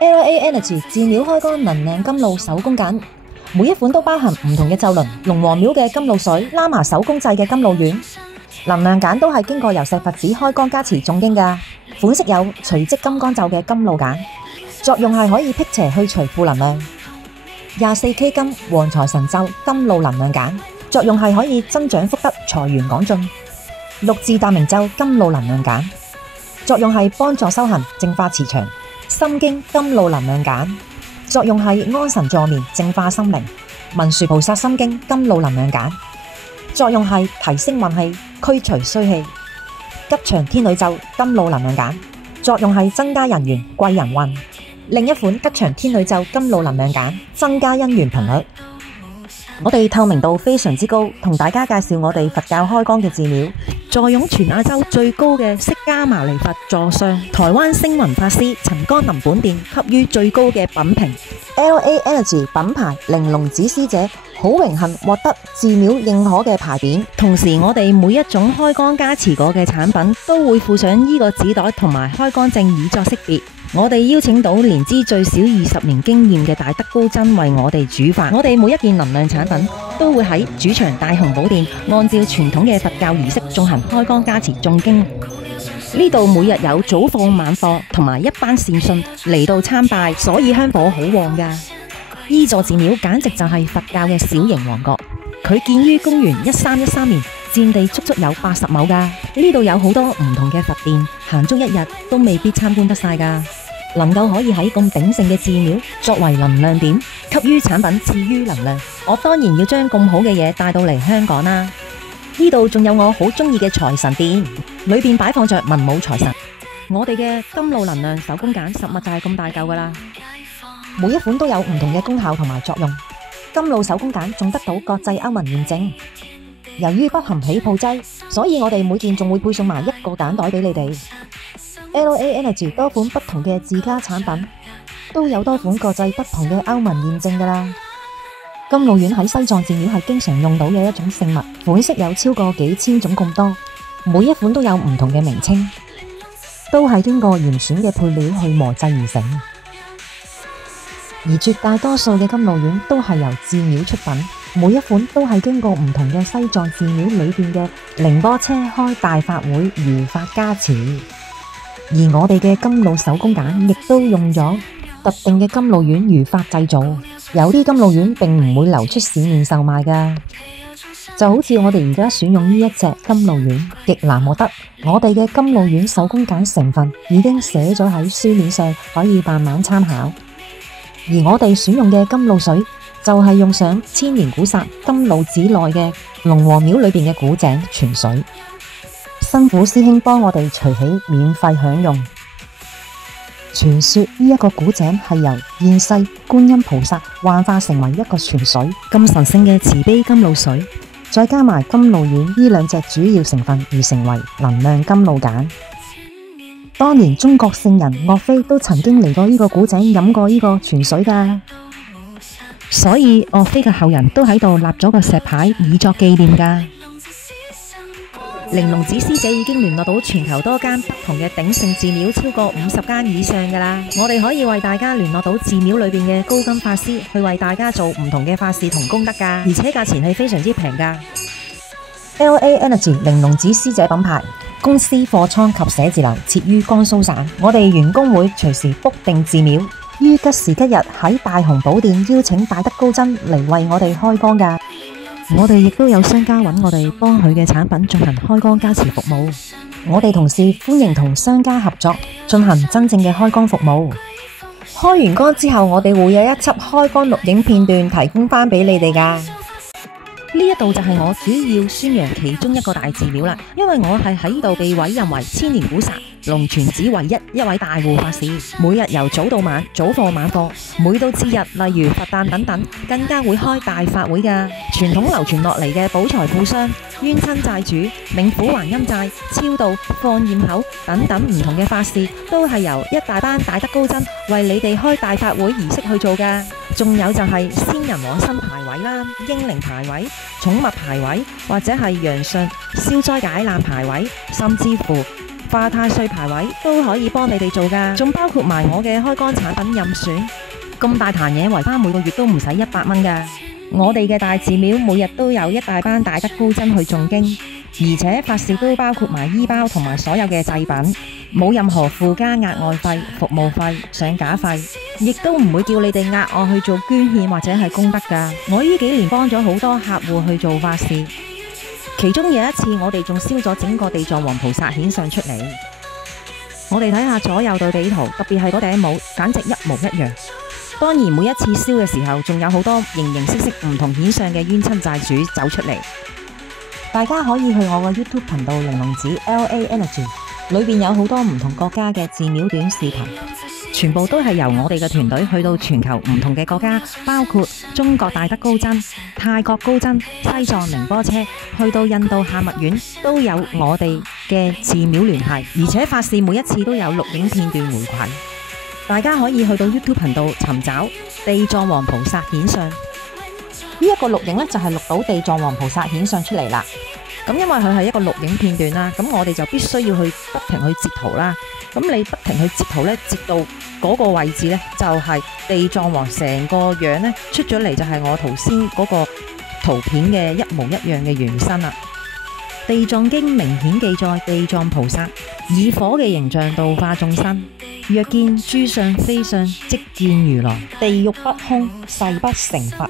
LA Energy 寺廟開光能量甘露手工梘，每一款都包含唔同嘅咒輪、龍王廟嘅甘露水、喇嘛手工製嘅甘露丸。能量梘都係經過由石佛子開光加持誦經㗎，款式有隨即金剛咒嘅甘露梘，作用係可以辟邪去除負能量；24K 金黃財神咒甘露能量梘，作用係可以增長福德、財源廣進；6字大明咒甘露能量梘，作用係幫助修行、淨化磁場；心經甘露能量梘，作用係安神助眠、淨化心靈；文殊菩薩心經甘露能量梘，作用係提升運氣、驅除衰氣；吉祥天女咒甘露能量梘，作用係增加人緣、貴人運；另一款吉祥天女咒甘露能量梘，增加姻緣頻率。我哋透明度非常之高，同大家介紹我哋佛教開光嘅寺廟，坐擁全亞洲最高嘅釋迦牟尼佛座上，台灣星雲法師陳光林本店給予最高嘅品評。LA Energy 品牌玲瓏子師姐好榮幸獲得寺廟認可嘅牌匾，同時我哋每一種開光加持過嘅產品都會附上呢個紙袋同埋開光證以作識別。我哋邀請到年資最少20年經驗嘅大德高僧為我哋煮飯，我哋每一件能量產品都會喺主場大雄寶殿按照傳統嘅佛教儀式進行開光加持誦經。呢度每日有早課晚課同埋一班善信嚟到參拜，所以香火好旺㗎。呢座寺廟簡直就係佛教嘅小型王國，佢建於公元1313年，佔地足足有80畝㗎。呢度有好多唔同嘅佛殿，行足一日都未必參觀得晒㗎。能夠可以喺咁鼎盛嘅寺廟作為能量點，給予產品賜予能量，我當然要將咁好嘅嘢帶到嚟香港啦。呢度仲有我好鍾意嘅財神殿，裏邊擺放着文武財神。我哋嘅甘露能量手工梘實物就係咁大嚿㗎啦，每一款都有唔同嘅功效同埋作用。甘露手工梘仲得到國際歐盟認證。由於不含起泡劑，所以我哋每件仲會配送埋一個梘袋俾你哋。LA Energy 多款不同嘅自家產品都有多款國際不同嘅歐盟驗證㗎啦。甘露丸喺西藏寺廟係經常用到嘅一種聖物，款式有超過幾千種咁多，每一款都有唔同嘅名稱，都係經過嚴選嘅配料去磨製而成。而絕大多數嘅甘露丸都係由寺廟出品，每一款都係經過唔同嘅西藏寺廟裏邊嘅靈波車開大法會如法加持。而我哋嘅甘露手工梘亦都用咗特定嘅甘露丸如法製造，有啲甘露丸並唔會流出市面售賣㗎。就好似我哋而家選用呢一隻甘露丸，極難獲得。我哋嘅甘露丸手工梘成分已經寫咗喺書面上，可以慢慢參考。而我哋選用嘅甘露水就係用上千年古剎甘露寺內嘅龍王廟裏邊嘅古井泉水。辛苦師兄幫我哋隨喜免費享用。傳說呢一個古井係由現世觀音菩薩幻化成為一個泉水，咁神聖嘅慈悲甘露水，再加埋甘露丸呢兩隻主要成分而成為能量甘露梘。當年中國聖人岳飛都曾經嚟過呢個古井飲過呢個泉水㗎，所以岳飛嘅後人都喺度立咗個石牌以作紀念㗎。玲瓏子師姐已經聯絡到全球多間不同嘅鼎盛寺廟，超過50間以上㗎啦。我哋可以為大家聯絡到寺廟裏邊嘅高金法師，去為大家做唔同嘅法事同功德㗎，而且價錢係非常之平㗎。LA Energy 玲瓏子師姐品牌公司貨倉及寫字樓設於江蘇省，我哋員工會隨時 book 定寺廟，於吉時吉日喺大雄寶殿邀請大德高僧嚟為我哋開光㗎。我哋亦都有商家揾我哋幫佢嘅產品進行開光加持服務，我哋同事歡迎同商家合作進行真正嘅開光服務。開完光之後，我哋會有一輯開光錄影片段提供返俾你哋㗎。呢一度就係我主要宣揚其中一個大寺廟啦，因為我係喺度被委任為千年古剎龍泉寺唯一位大護法士，每日由早到晚，早課晚課，每到節日例如佛誕等等，更加會開大法會㗎。傳統流傳落嚟嘅保財富商、冤親債主、冥府還陰債、超度、放焰口等等唔同嘅法事，都係由一大班大德高僧為你哋開大法會儀式去做㗎。仲有就係先人往生牌位啦、英靈牌位、寵物牌位，或者係陽上消災解難牌位，甚至乎化太歲牌位都可以幫你哋做㗎，仲包括埋我嘅開光產品任選。咁大壇嘢，維花每個月都唔使100蚊㗎。我哋嘅大寺廟每日都有一大班大德高僧去誦經，而且法事都包括埋衣包同埋所有嘅祭品，冇任何附加額外費、服務費、上架費，亦都唔會叫你哋額外去做捐獻或者係功德㗎。我呢幾年幫咗好多客戶去做法事，其中有一次我哋仲燒咗整個地藏王菩薩顯相出嚟。我哋睇下左右對比圖，特別係嗰頂帽，簡直一模一樣。當然每一次燒嘅時候，仲有好多形形色色唔同顯相嘅冤親債主走出嚟。大家可以去我嘅 YouTube 頻道玲瓏子 LA Energy， 裏面有好多唔同國家嘅寺廟短視頻，全部都係由我哋嘅團隊去到全球唔同嘅國家，包括中國大德高僧、泰國高僧、西藏寧波車，去到印度夏密苑都有我哋嘅寺廟聯繫，而且法事每一次都有錄影片段回饋。大家可以去到 YouTube 頻道尋找地藏王菩薩顯相，呢一個錄影呢，就係錄到地藏王菩薩顯相出嚟啦。咁因為佢係一個錄影片段啦，咁我哋就必須要去不停去截圖啦。咁你不停去截圖呢，截到嗰個位置呢，就係地藏王成個樣呢出咗嚟，就係我頭先嗰個圖片嘅一模一樣嘅原身啦。地藏經明顯記載，地藏菩薩以火嘅形象度化眾生，若見諸相非相，即見如來。地獄不空，誓不成佛。